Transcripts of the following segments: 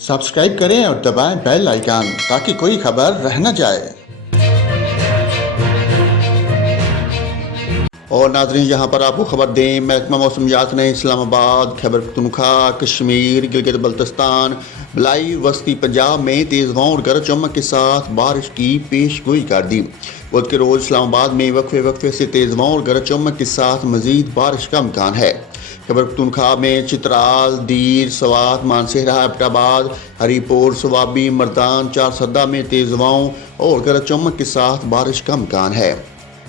Subscribe करें और दबाएं बेल आइकन ताकि कोई खबर रह न जाए। और नाज़रीन, यहाँ पर आपको खबर दें, महकमा मौसमियात ने इस्लामाबाद, खैबर पख्तूनख्वा, कश्मीर, गिलगित बल्तिस्तान, बलाई वस्ती पंजाब में तेज़ हवाओं और गरज चमक के साथ बारिश की पेशगोई कर दी। बुध के रोज़ इस्लामाबाद में वक्फे से तेज़ हवाओं और गरज चमक के साथ मज़ीद बारिश का इम्कान है। खैबर पख्तूनख्वा में चित्राल, दीर, सवात, मानसेहरा, एबटाबाद, हरीपुर, सवाबी, मर्दान, चारसदा में तेज़ हवाओं और गरज चमक के साथ बारिश का इम्कान है।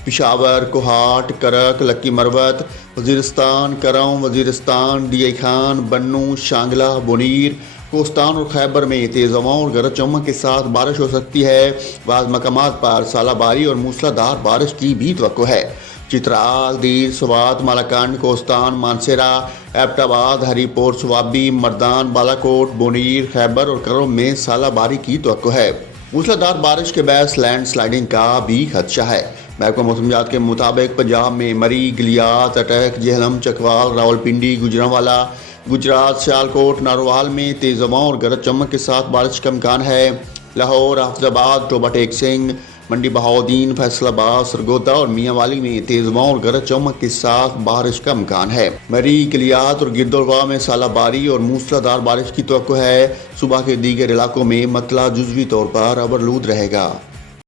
पिशावर, कोहाट, करक, लक्की मरवत, वजीरिस्तान, करम, वजीरिस्तान, डीआई खान, बन्नू, शांगला, बुनीर, कोस्तान और खैबर में तेज़ हवाओं और गरज चमक के साथ बारिश हो सकती है। बाज़ मकामात पर सालाबारी और मूसलाधार बारिश की भी तवक्को है। चित्राल, दीर, सवात, मालाकंड, कोस्तान, मानसेरा, एबटाबाद, हरीपुर, सवाबी, मर्दान, बालाकोट, बुनीर, खैबर और करम में सालाबारी की तवक्को है। मूसलाधार बारिश के बायस लैंड स्लाइडिंग का भी खदशा है। महकमा मौसमियात के मुताबिक पंजाब में मरी, गिलियात, अटैक, जेहलम, चकवाल, रावलपिंडी, गुजरांवाला, गुजरात, सियालकोट, नारोवाल में तेज़ हवाओं और गरज चमक के साथ बारिश का इम्कान है। लाहौर, हाफिजाबाद, टोबा टेक सिंह, मंडी बहाउद्दीन, फैसलाबाद, सरगोदा और मियांवाली में तेज़ हवाओं और गरज चमक के साथ बारिश का इम्कान है। मरी, गिलियात और गिरदोरवा में सालाबारी और मूसलाधार बारिश की तवक्को है। सुबह के दीगर इलाकों में मतला जुज़वी तौर पर अबरलूद रहेगा।